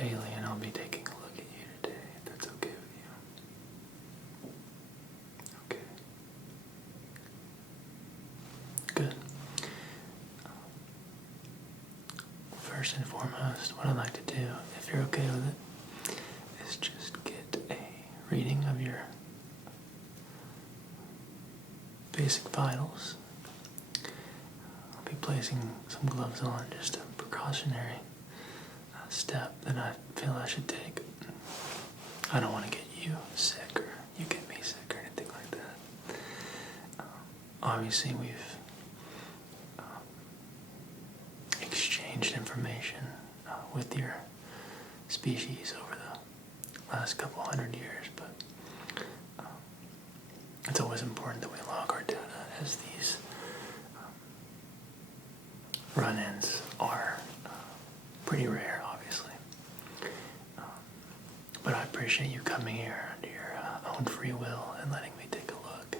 alien, I'll be taking a look at you today, if that's okay with you. Okay. Good. First and foremost, what I'd like to do, if you're okay with it, is just get a reading of your basic vitals. I'll be placing some gloves on, just a precautionary step that I feel I should take. I don't want to get you sick or you get me sick or anything like that. Obviously, we've exchanged information with your species over the last couple hundred years, but it's always important that we log our data, as these run-ins are pretty rare, obviously. But I appreciate you coming here under your own free will and letting me take a look.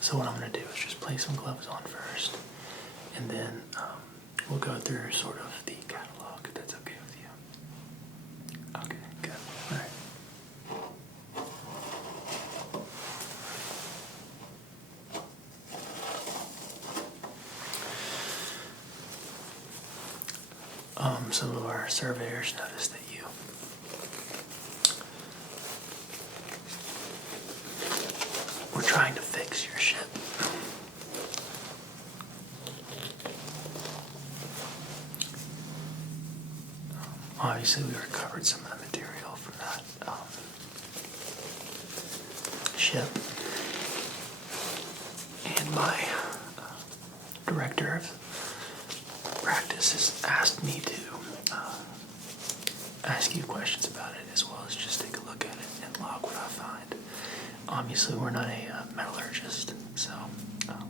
So what I'm going to do is just place some gloves on first, and then we'll go through sort of the catalog, if that's okay with you. Okay, good. All right. Some of our surveyors noticed that you were trying to fix your ship. Obviously, we recovered some of the material from that ship, and my director of practice has asked me to ask you questions about it, as well as just take a look at it and log what I find. Obviously, we're not a metallurgist, so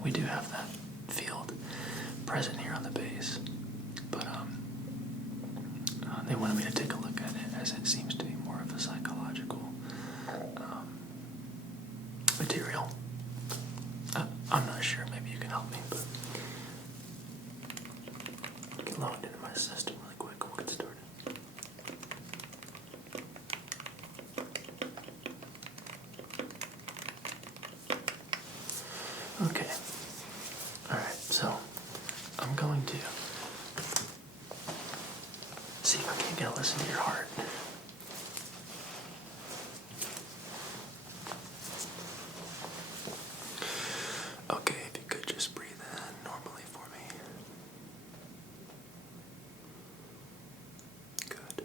we do have that field present here on the base, but they wanted me to take a look at it, as it seems to be more of a psychological material. I'm not sure, maybe you can help me, but get logged into my system really quick and we'll get started. Okay. Alright, so I'm going to see if I can get a listen to your heart. Okay, if you could just breathe in normally for me. Good.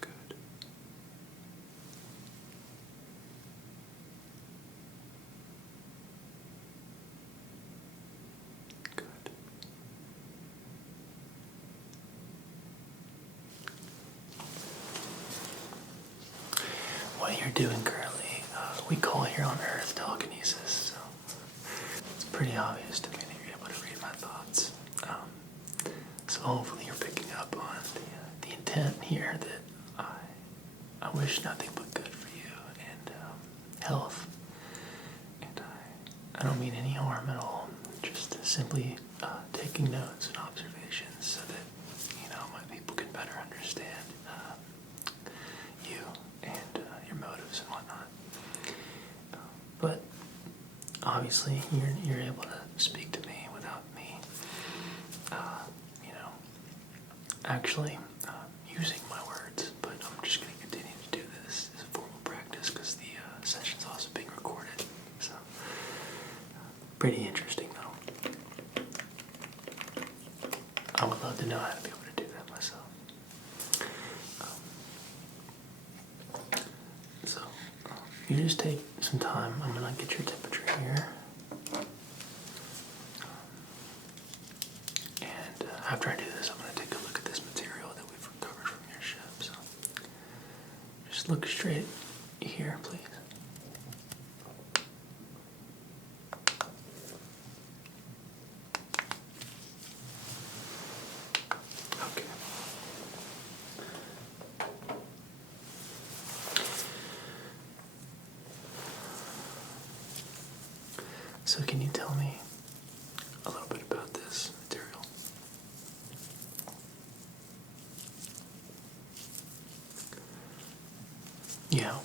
Good. Good. What you're doing currently, we call here on Earth telekinesis, so it's pretty obvious to me that you're able to read my thoughts. So hopefully you're picking up on the intent here that I wish nothing but good for you and health. And I don't mean any harm at all, just simply taking notes and observations so that, my people can better understand you and your motives and whatnot. But obviously, you're able to speak to me without me, actually using my words. But I'm just going to continue to do this as a formal practice because the session's also being recorded. So, pretty interesting, though. I would love to know how to be able to do that myself. So, you just take some time. I'm going to get your temperature here. And after I do this, I'm going to take a look at this material that we've recovered from your ship. So, just look straight here, please. Okay. So can you tell me a little bit about this material? Yeah,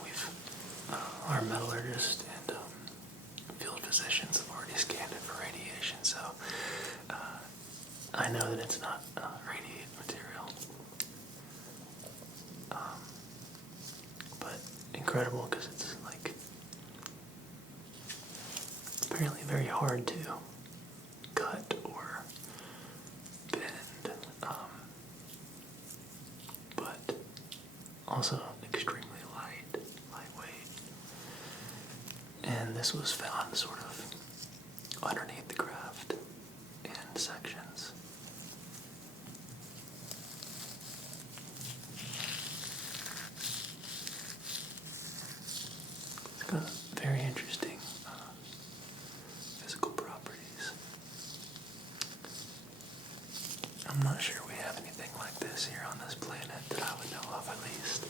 our metallurgist and field physicians have already scanned it for radiation, so I know that it's not radiated material. But incredible because it's apparently very hard to cut or bend, but also extremely lightweight. And this was found sort of underneath the craft in sections. It's got very interesting physical properties. I'm not sure we have anything like this here on this planet that I would know of, at least.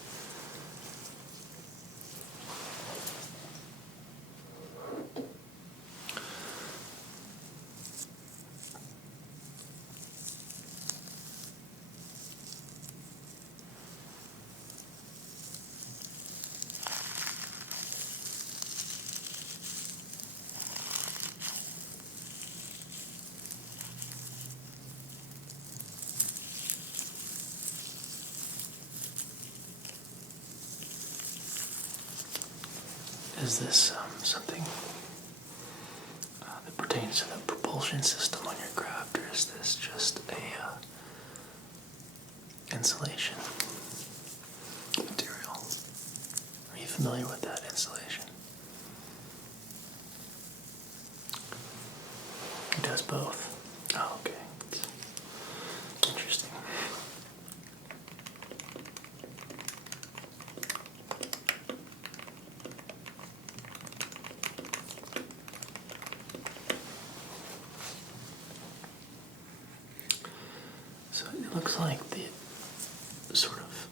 Is this something that pertains to the propulsion system on your craft, or is this just a insulation material? Are you familiar with that insulation? It does both. Oh, okay. Interesting. So it looks like the sort of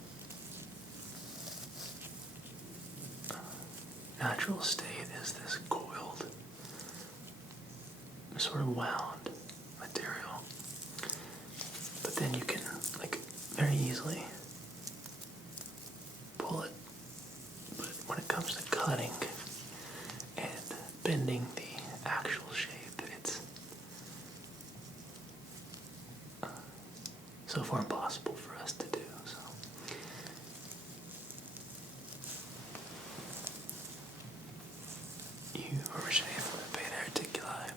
natural state is this coiled, sort of wound material. But then you can, very easily pull it. But when it comes to cutting and bending the actual shape, it's so far impossible for us to do. So you originate from the Beta Reticuli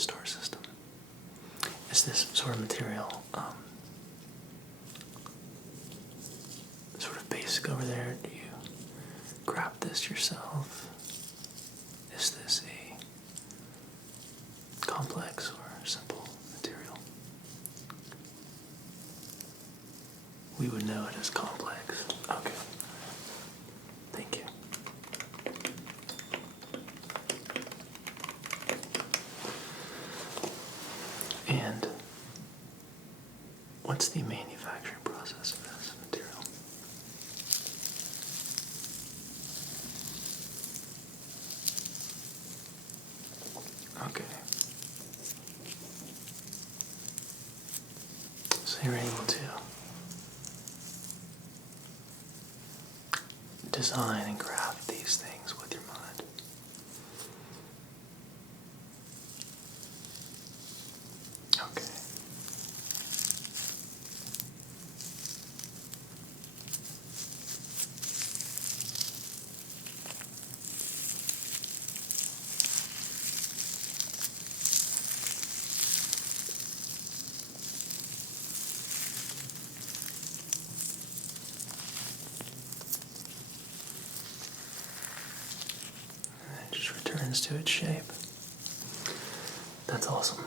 star system. Is this sort of material sort of basic over there? Do you craft this yourself? Is this a complex or simple material? We would know it as complex. Okay. Thank you. And what's the manufacturing process of this material? Okay. So you're able to design and craft these things with your mind. Okay. And it just returns to its shape. That's awesome.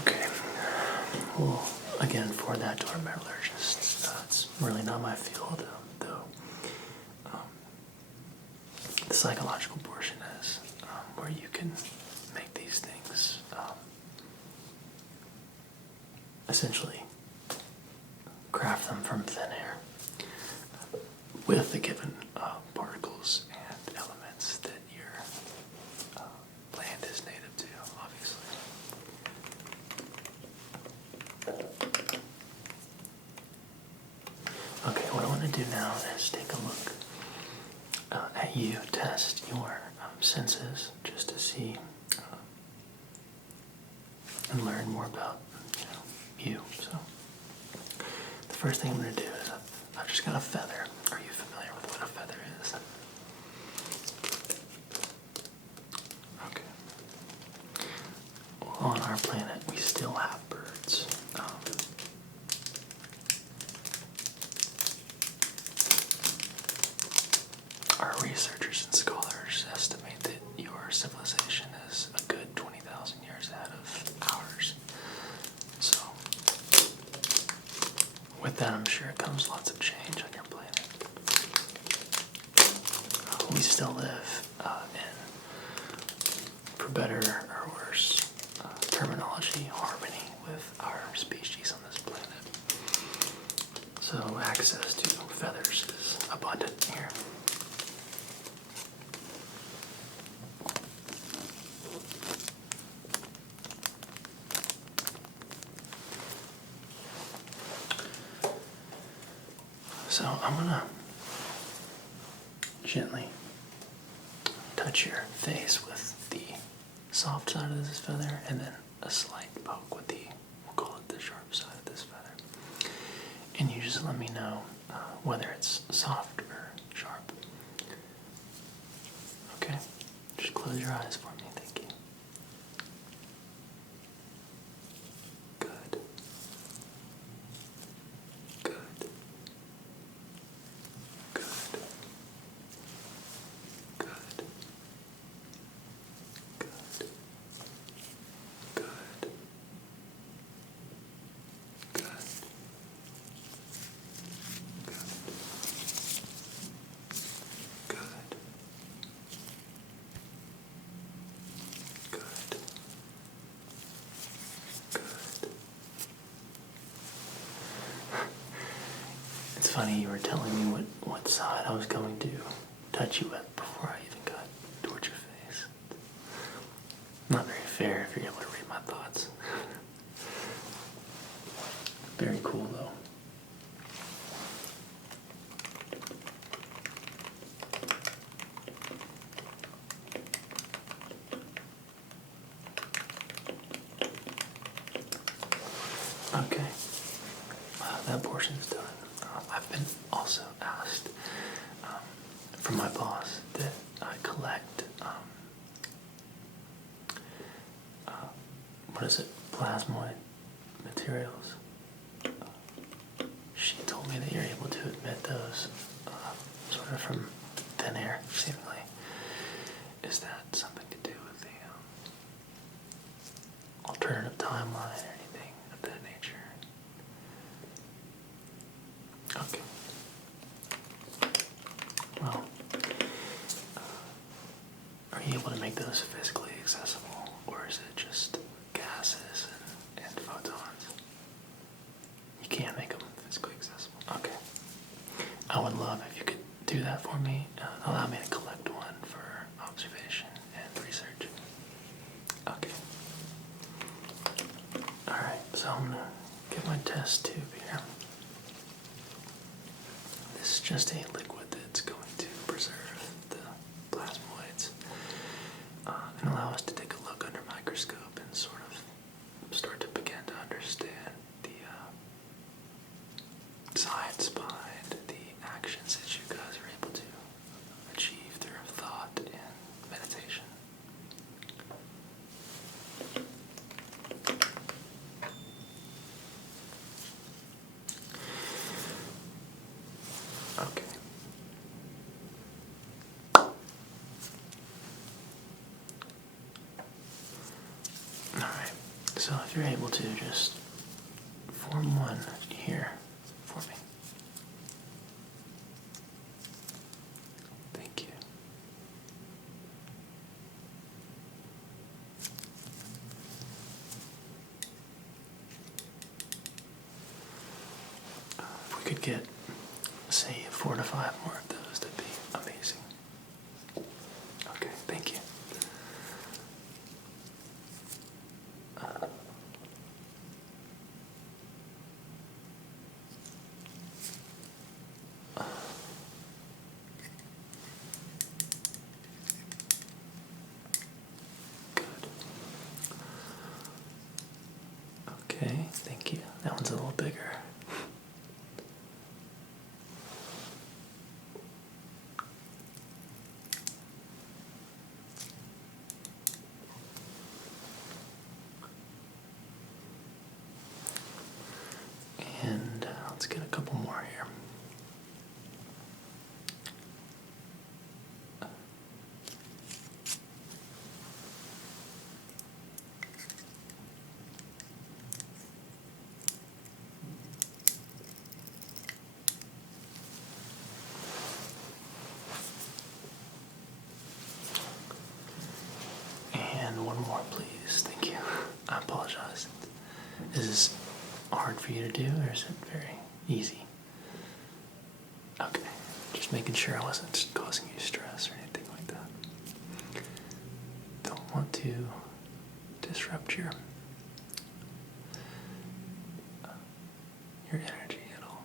Okay. Well, again, forward that to our metallurgist. It's really not my field, though. The psychological portion is where you can make these things essentially craft them from thin air with the given particles and elements that your land is native to, obviously. Okay, what I want to do now is take a look at you, test your senses, just to see and learn more about you. So the first thing I'm going to do is I've just got a feather. Are you familiar with what a feather is? Okay. Well, on our planet, we still have birds. Our researchers and scholars estimate that your civilization is a good 20,000 years ahead of ours. So, with that, I'm sure comes lots of change on your planet. We still live in, for better or worse, terminology, harmony with our species on this planet. So, access to feathers is abundant here. So I'm gonna gently touch your face with the soft side of this feather, and then a slight poke with we'll call it the sharp side of this feather. And you just let me know whether it's soft or sharp. Okay? Just close your eyes for me, thank you. Good. Good. Good. Good. Good. Good. Good. Good. Good. Good. It's funny, you were telling me what side I was going to touch you with before I even got towards your face. Not very fair if you're able to read my thoughts. Very cool, though. Okay, that portion's done. I've been also asked from my boss that I collect, what is it, plasmoid materials. She told me that you're able to emit those sort of from thin air, seemingly. Is that something to do with the alternative timeline or anything of that nature? Okay. Well, are you able to make those physically accessible, or is it just gases and photons? You can't make them physically accessible. Okay. I would love if you could do that for me. Allow me to collect one for observation and research. Okay. Alright, so I'm gonna get my test tube here. This is just a liquid that's going to preserve the plasmoids and allow us to take a look under a microscope and sort of start to begin to understand the science behind the actions that you guys are able to achieve through thought and meditation. Okay. Alright, so if you're able to just form one here for me. Thank you. could get, say, 4 to 5 more of those, that'd be amazing. Okay, thank you. Good. Okay, thank you. That one's a little bigger. And let's get a couple more here. And one more, please. Thank you. I apologize. Is this hard for you to do, or is it very easy? Okay. Just making sure I wasn't causing you stress or anything like that. Don't want to disrupt your energy at all.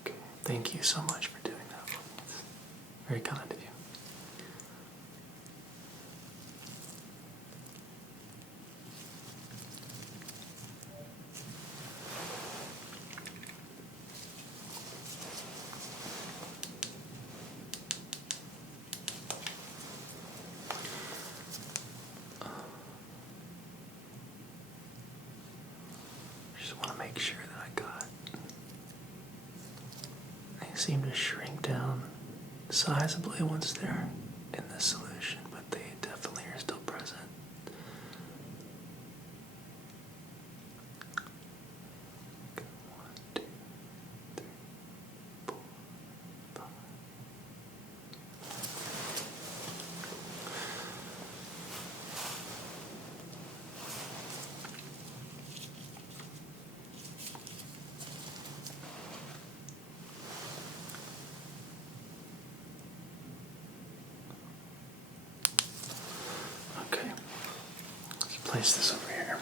Okay. Thank you so much for doing that for me. It's very kind of you. Just want to make sure that I got. They seem to shrink down sizably once they're in the solution, but they definitely are still present. Okay, 1, 2, 3, 4, 5. Okay, let's place this over here.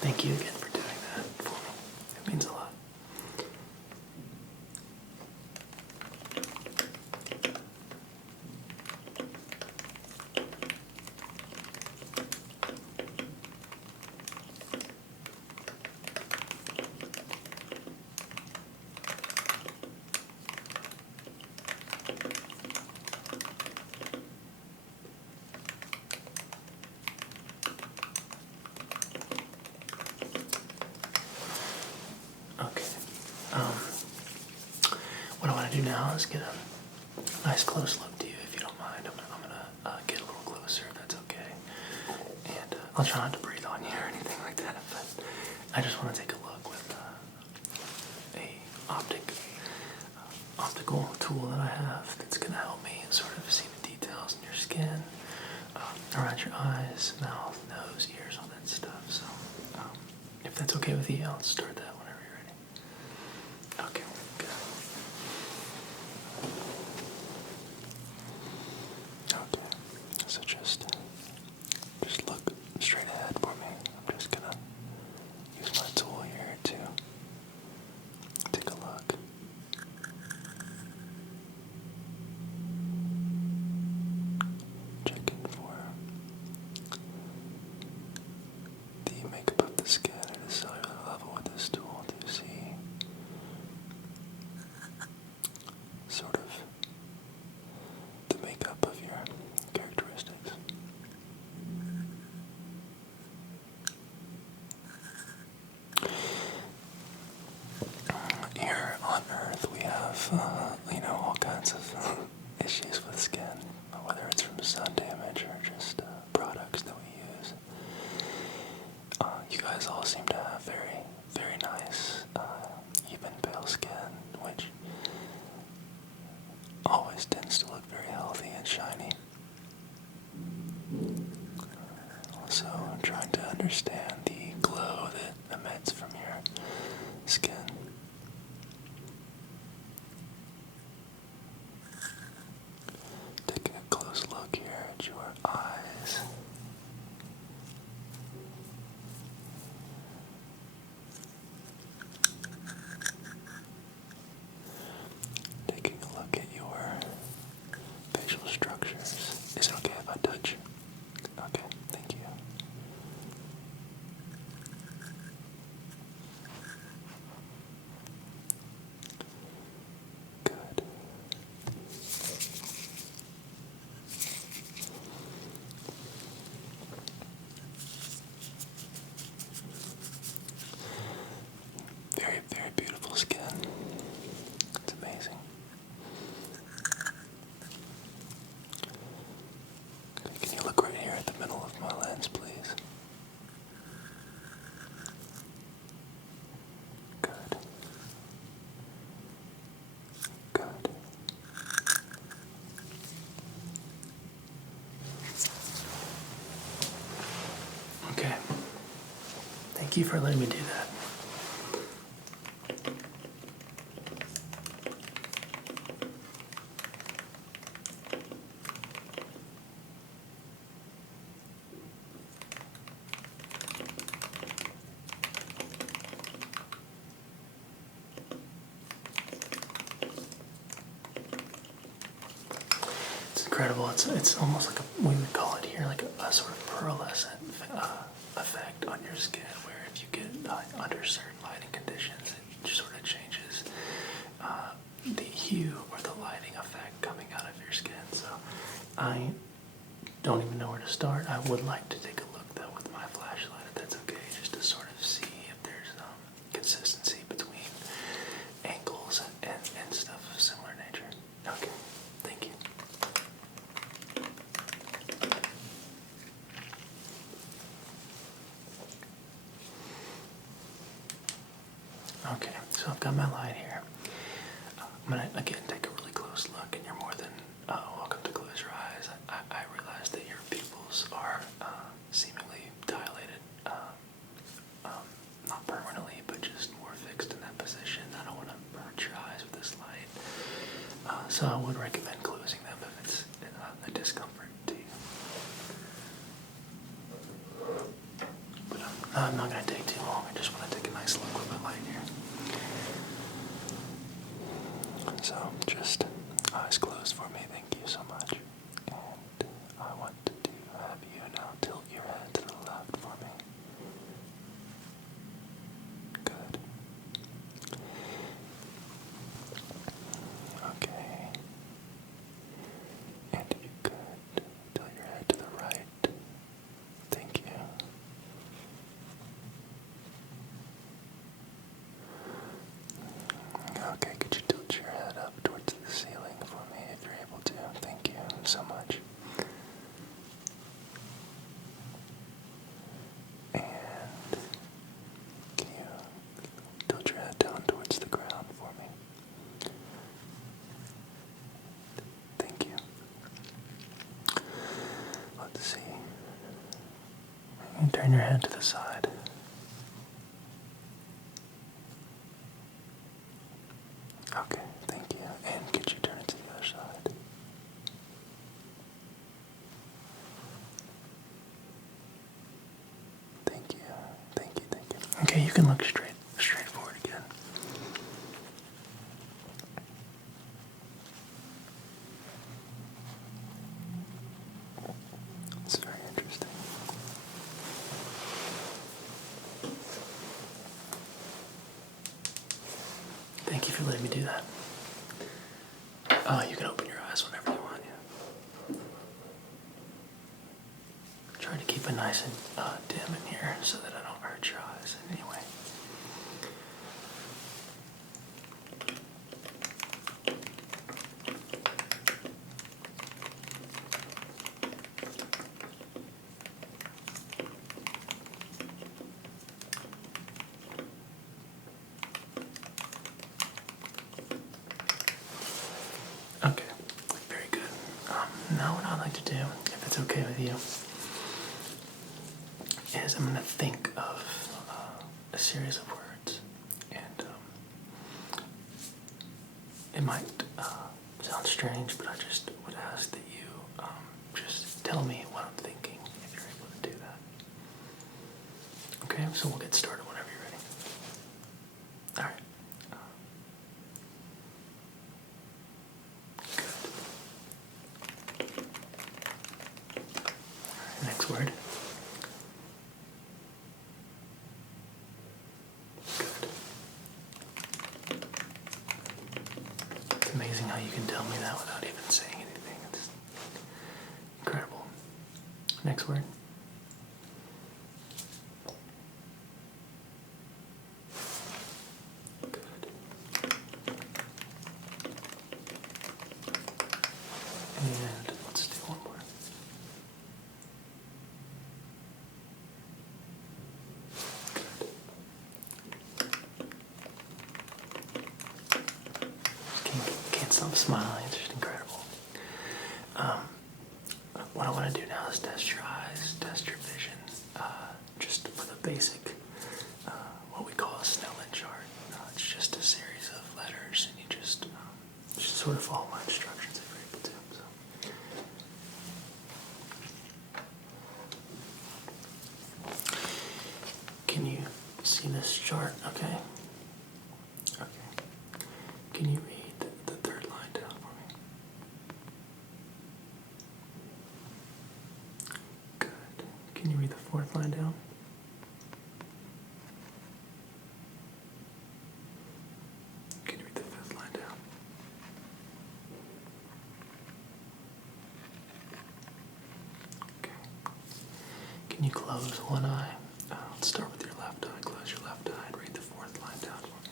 Thank you again for doing that for me. It means a lot. Okay. What I want to do now is get a nice close look to you, if you don't mind. I'm gonna get a little closer, if that's okay. And I'll try not to breathe on you or anything like that, but I just want to take a look with a optical tool that I have that's gonna help me sort of see the details in your skin, around your eyes, mouth, nose, ears, all that stuff. So, if that's okay with you, I'll start that whenever you're ready. Okay, good. Okay, so just look straight ahead for me. I'm just gonna use my tool here to take a look. Checking for the makeup of the skin at a cellular level with this tool to see sort of the makeup of your characteristics. Here on Earth, we have, all kinds of issues with skin, whether it's from sun damage or just products that we use. You guys all seem to have very, very nice, even pale skin, which always tends Thank you for letting me do that. It's incredible. It's almost like we would call it here like a sort of pearlescent effect on your skin, where if you get under certain lighting conditions, it just sort of changes the hue or the lighting effect coming out of your skin. So I don't even know where to start. I would like to take a look though with my flashlight, if that's okay, just to sort of see if there's consistency between angles and stuff of similar nature. Okay, thank you. Okay, so I've got my light here. I'm going to again take a really close look, and you're more than welcome to close your eyes. I realize that your pupils are seemingly dilated, not permanently, but just more fixed in that position. I don't want to hurt your eyes with this light, so I would recommend closing them if it's a discomfort to you. But I'm not going to take too long. I just want to take a nice look with my light here. So just eyes closed for me, thank you so much. And I want to have you now tilt your head to the left for me. Good. Okay. And you could tilt your head to the right. Thank you. Okay, could you tilt your head up towards the ceiling for me if you're able to? Thank you so much. And can you tilt your head down towards the ground for me? Thank you. Let's see. And turn your head to the side. Okay, thank you. And could you turn it to the other side? Thank you. Thank you, thank you. Okay, you can look straight forward again. It's very interesting. Thank you for letting me do that. You can open your eyes whenever you want, yeah. Try to keep it nice and dim in here so that I don't hurt your eyes in any way. Okay, very good. Now what I'd like to do, if it's okay with you, is I'm going to think of a series of words, and it might sound strange, but I just would ask that you just tell me what I'm thinking, if you're able to do that. Okay, so we'll get started whenever you're ready. All right. Next word. Good. It's amazing how you can tell me that without even saying anything. It's incredible. Next word. Good. And let's do one more. Can't stop smiling. It's just incredible. What I want to do now is test your eyes, test your vision, just with a basic sort of follow my instructions if you're able to. So. Can you see this chart? Okay. Okay. Can you read the third line down for me? Good. Can you read the fourth line down? Can you read the fifth line down? Okay. Can you close one eye? Let's start with your left eye. Close your left eye and read the fourth line down for me.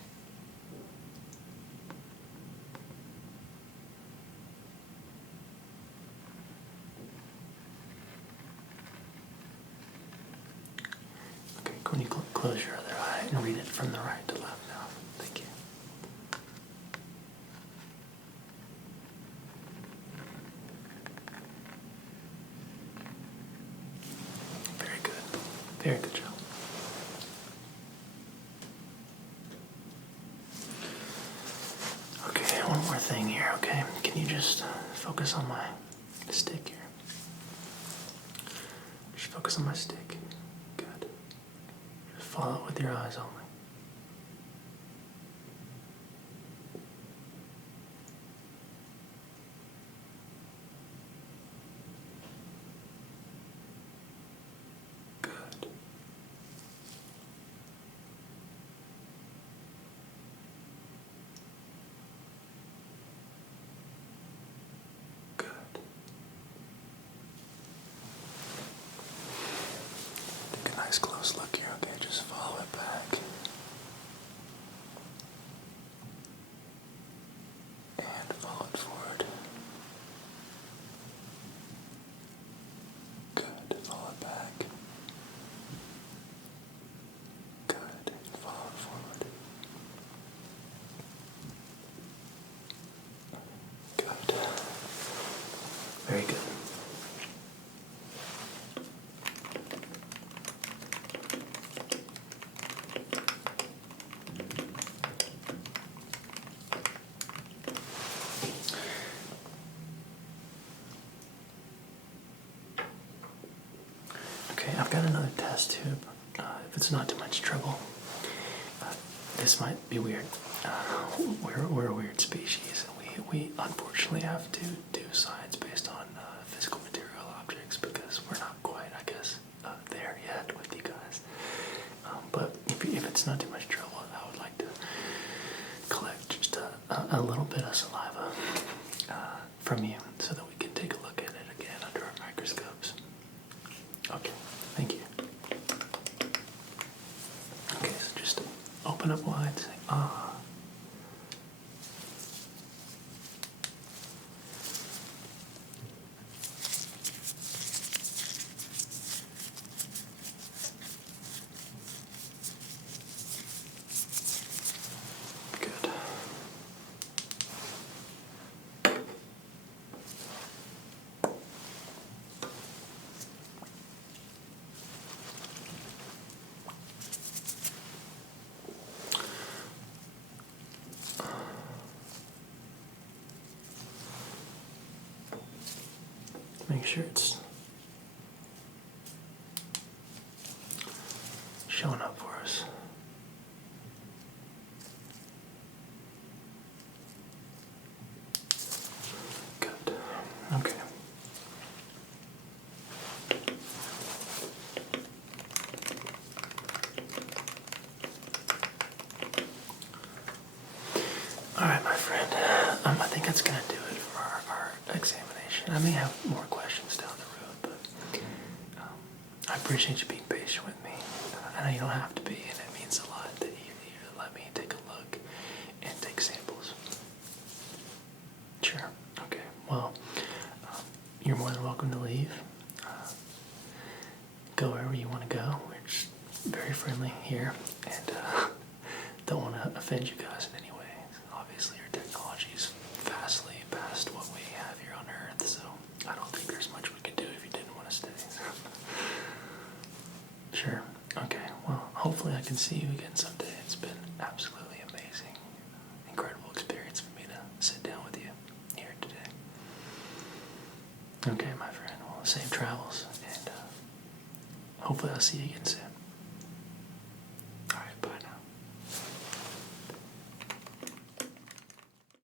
Okay, can you close your other eye and read it from the right to left now? Thank you. Very good. Very good job. Okay, one more thing here, okay? Can you just focus on my stick here? Just focus on my stick. Good. Just follow it with your eyes only. Good. Good. Take a nice close look here, okay? Just follow it back. And follow it forward. Good. Follow it back. Good. And follow it forward. Good. Very good. Okay, I've got another test tube. If it's not too much trouble, this might be weird. We're a weird species. We unfortunately have to do science based on physical material objects because we're not quite, I guess, there yet with you guys. But if it's not too much trouble, I would like to collect just a little bit of saliva from you so that we can take a look at it again under our microscopes. Okay, thank you. Okay, so just open up wide, say, ah. Good. Make sure it's showing up for us. Good. Okay. All right, my friend. I think that's going to do it for our examination. I may have more questions down the road, but I appreciate you being patient with me. I know you don't have to be, and it means a lot that you let me take a look and take samples. Sure. Okay. Well, you're more than welcome to leave. Go wherever you want to go. We're just very friendly here, and don't want to offend you guys in any way. Obviously, our technology is vastly past what we have here on Earth, so I don't think there's much we could do if you didn't want to stay. Sure. Okay. Well, hopefully I can see you again someday. It's been absolutely amazing, incredible experience for me to sit down with you. Okay, my friend. Well, safe travels, and hopefully I'll see you again soon.